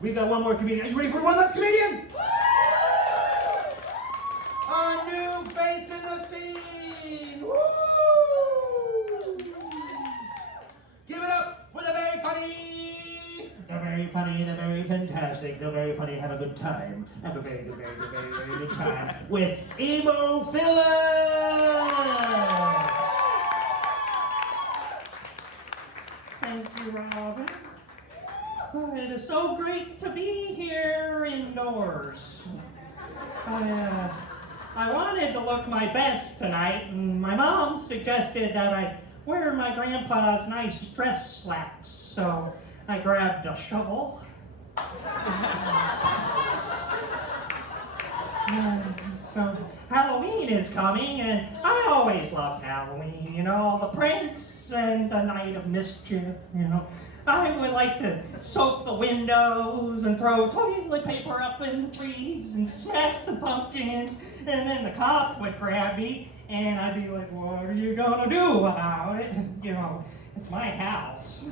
We got one more comedian. Are you ready for one last comedian? A new face in the scene. Woo! Give it up for the very funny, the very fantastic, the very funny. Have a good time. Have a very good time with Emo Phillips. Thank you, Robin. Oh, it is so great to be here indoors. I wanted to look my best tonight, and my mom suggested that I wear my grandpa's nice dress slacks, so I grabbed a shovel. So Halloween is coming, and I always loved Halloween, you know, all the pranks and the night of mischief, you know. I would like to soak the windows and throw toilet paper up in the trees and smash the pumpkins, and then the cops would grab me, and I'd be like, what are you gonna do about it? You know, it's my house.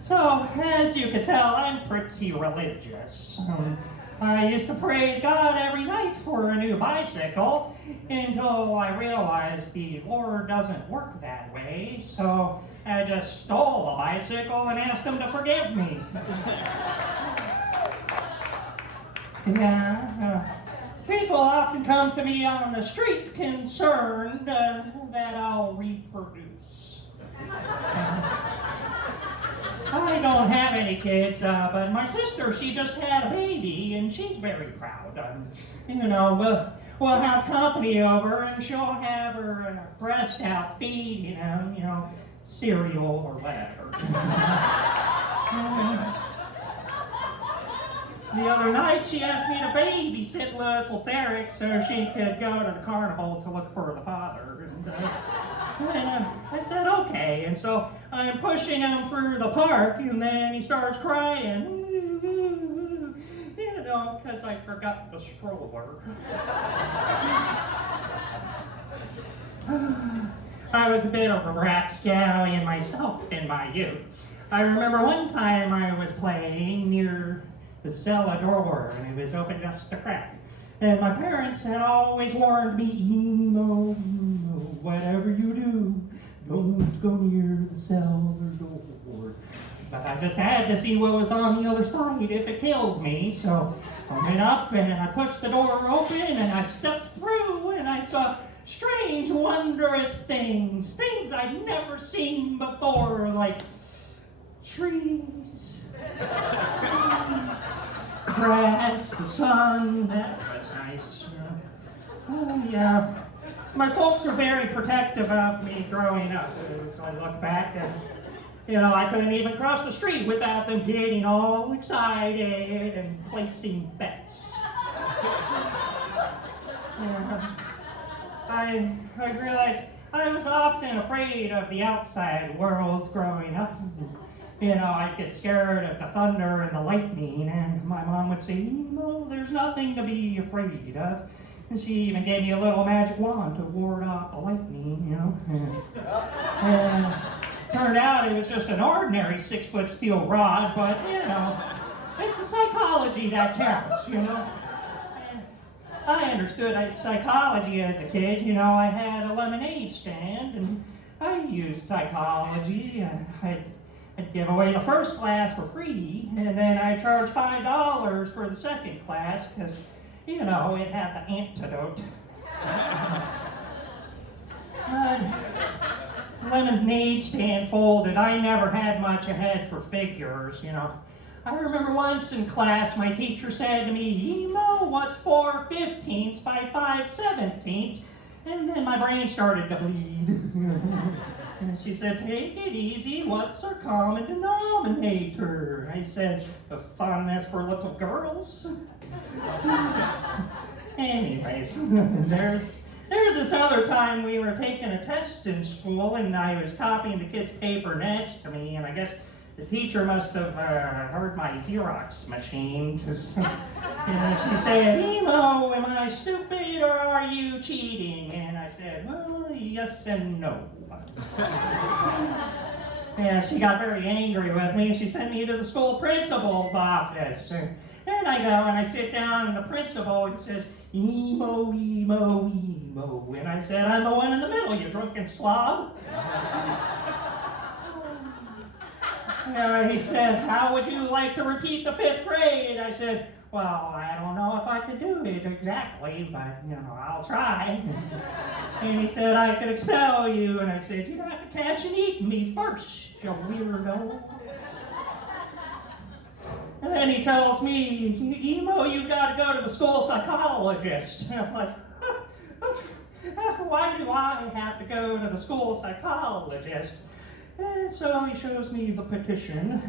So, as you can tell, I'm pretty religious. I used to pray to God every night for a new bicycle until I realized the Lord doesn't work that way, so I just stole a bicycle and asked him to forgive me. People often come to me on the street concerned that I'll reproduce. I don't have any kids, but my sister, she just had a baby, and she's very proud. You know, we'll have company over, and she'll have her breast out feeding him, you know, cereal or whatever. The other night, she asked me to babysit little Derek so she could go to the carnival to look for the father. And I said, okay. And so I'm pushing him through the park, and then he starts crying. You know, because I forgot the stroller. I was a bit of a rapscallion myself in my youth. I remember one time I was playing near the cellar door, and it was open just a crack. And my parents had always warned me, Emo, whatever you do, don't go near the cellar door. But I just had to see what was on the other side if it killed me. So I went up and I pushed the door open and I stepped through and I saw strange, wondrous things. Things I'd never seen before, like trees, grass, the sun. That was nice. Oh, yeah. My folks were very protective of me growing up. So I look back and, you know, I couldn't even cross the street without them getting all excited and placing bets. Yeah. I realized I was often afraid of the outside world growing up. You know, I'd get scared of the thunder and the lightning, and my mom would say, no, there's nothing to be afraid of. And she even gave me a little magic wand to ward off the lightning, you know. And turned out it was just an ordinary 6-foot steel rod, but, you know, it's the psychology that counts, you know. And I understood psychology as a kid. You know, I had a lemonade stand, and I used psychology. I'd give away the first class for free, and then I'd charge $5 for the second class, because, you know, it had the antidote. Lemonade stand folded. I never had much ahead for figures, you know. I remember once in class, my teacher said to me, Emo, what's 4/15 by 5/17? And then my brain started to bleed. And she said, take it easy, what's our common denominator? I said, the fondness for little girls. Anyways, there's this other time we were taking a test in school, and I was copying the kid's paper next to me, and I guess the teacher must have heard my Xerox machine, because she said, Emo, am I stupid or are you cheating? And I said, well, yes and no. And she got very angry with me. She sent me to the school principal's office. And I go and I sit down, and the principal, he says, "Emo, emo, emo." And I said, "I'm the one in the middle, you drunken slob." He said, "How would you like to repeat the 5th grade?" I said, "Well, I don't know if I could do it exactly, but, I'll try." And he said, "I could expel you." And I said, "You'd have to catch and eat me first, you weirdo." And then he tells me, "Emo, you've got to go to the school psychologist." And I'm like, why do I have to go to the school psychologist? And so he shows me the petition.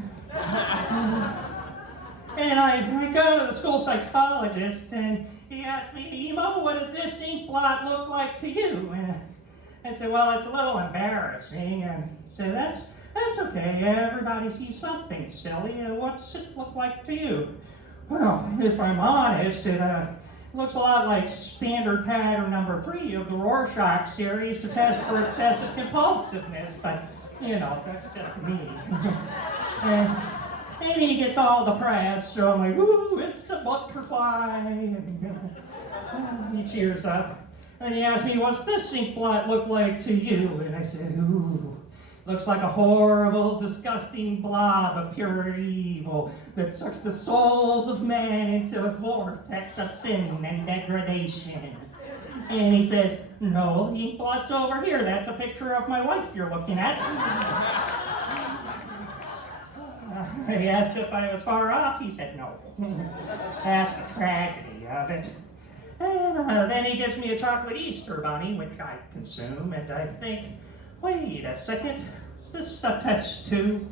And I go to the school psychologist, and he asks me, "Emo, what does this ink blot look like to you?" And I said, "Well, it's a little embarrassing." And he said, That's okay. Everybody sees something silly. What's it look like to you?" Well, if I'm honest, it looks a lot like standard pattern number 3 of the Rorschach series to test for obsessive compulsiveness, but, that's just me. and he gets all depressed, so I'm like, "Ooh, it's a butterfly." And he cheers up. And he asks me, "What's this ink blot look like to you?" And I said, "Ooh, looks like a horrible, disgusting blob of pure evil that sucks the souls of man into a vortex of sin and degradation." And he says, "No, the ink blot's over here. That's a picture of my wife you're looking at." He asked if I was far off. He said no. That's the tragedy of it. And then he gives me a chocolate Easter bunny, which I consume, and I think, "Wait a second, is this a test tube?"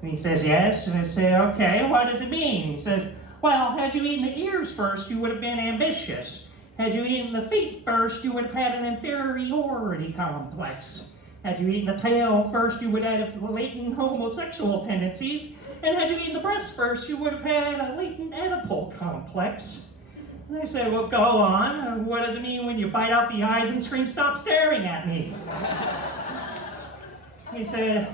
And he says, "Yes." And I say, "Okay, what does it mean?" He says, "Well, had you eaten the ears first, you would have been ambitious. Had you eaten the feet first, you would have had an inferiority complex. Had you eaten the tail first, you would have latent homosexual tendencies. And had you eaten the breast first, you would have had a latent Oedipal complex." And I said, "Well, go on. What does it mean when you bite out the eyes and scream, 'Stop staring at me'?" He said,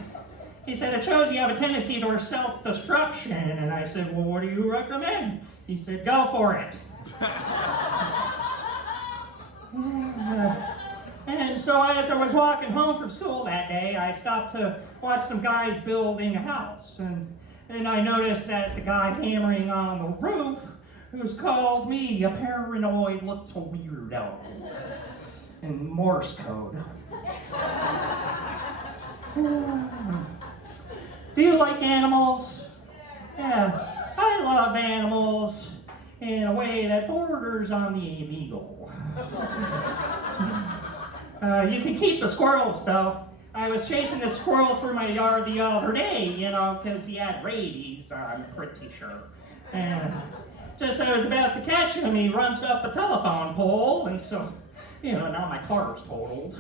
"It shows you have a tendency towards self-destruction." And I said, "Well, what do you recommend?" He said, "Go for it." And so as I was walking home from school that day, I stopped to watch some guys building a house. And I noticed that the guy hammering on the roof, who's called me a paranoid little weirdo in Morse code. Do you like animals? Yeah, I love animals in a way that borders on the illegal. You can keep the squirrels, though. I was chasing this squirrel through my yard the other day, because he had rabies, I'm pretty sure. And just as I was about to catch him, he runs up a telephone pole, and so, now my car's totaled.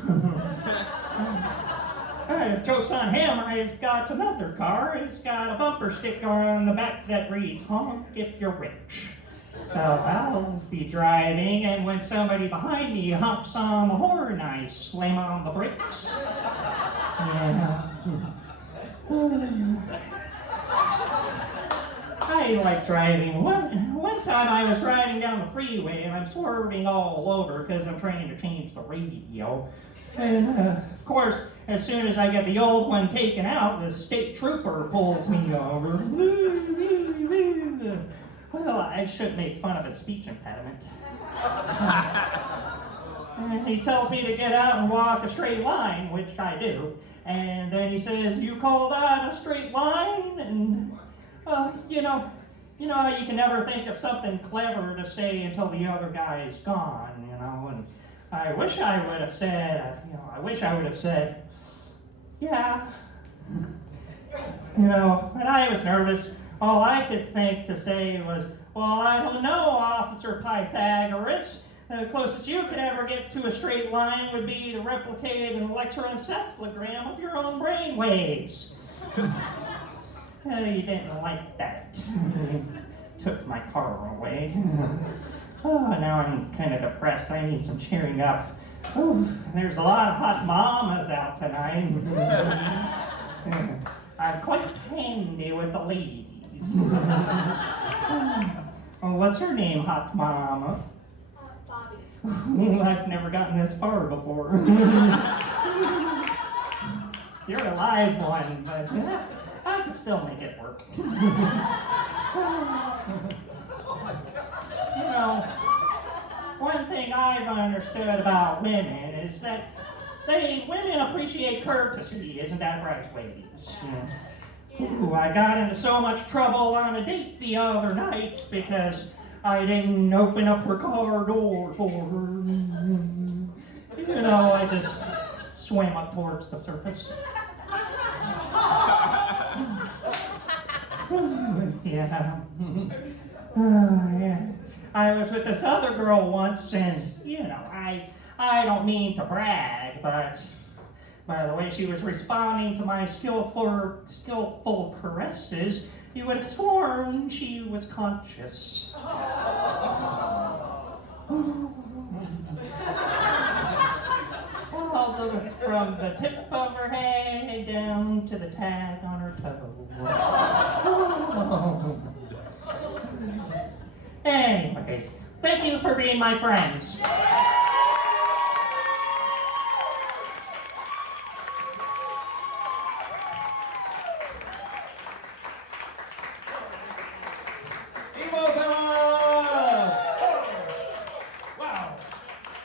Joke's on him, I've got another car. It's got a bumper sticker on the back that reads, "Honk if you're rich." So I'll be driving, and when somebody behind me honks on the horn, I slam on the brakes. I like driving. One time I was riding down the freeway, and I'm swerving all over because I'm trying to change the radio. And of course, as soon as I get the old one taken out, the state trooper pulls me over. Well, I should make fun of his speech impediment. And he tells me to get out and walk a straight line, which I do. And then he says, "You call that a straight line?" And, how you can never think of something clever to say until the other guy is gone, And I wish I would have said, "Yeah." When I was nervous, all I could think to say was, "Well, I don't know, Officer Pythagoras. The closest you could ever get to a straight line would be to replicate an electroencephalogram of your own brain waves." You didn't like that. Took my car away. Now I'm kind of depressed. I need some cheering up. There's a lot of hot mamas out tonight. with the ladies. Oh, what's her name, hot mama? Bobby. I've never gotten this far before. You're a live one, but I can still make it work. You know, one thing I've understood about women is that women appreciate courtesy. Isn't that right, ladies? Ooh, I got into so much trouble on a date the other night because I didn't open up her car door for her. You know, I just swam up towards the surface. Yeah. Yeah. I was with this other girl once, and, you know, I don't mean to brag, but by the way she was responding to my skillful caresses, you would have sworn she was conscious. From the tip of her head down to the tag on her toe. Anyways, thank you for being my friends.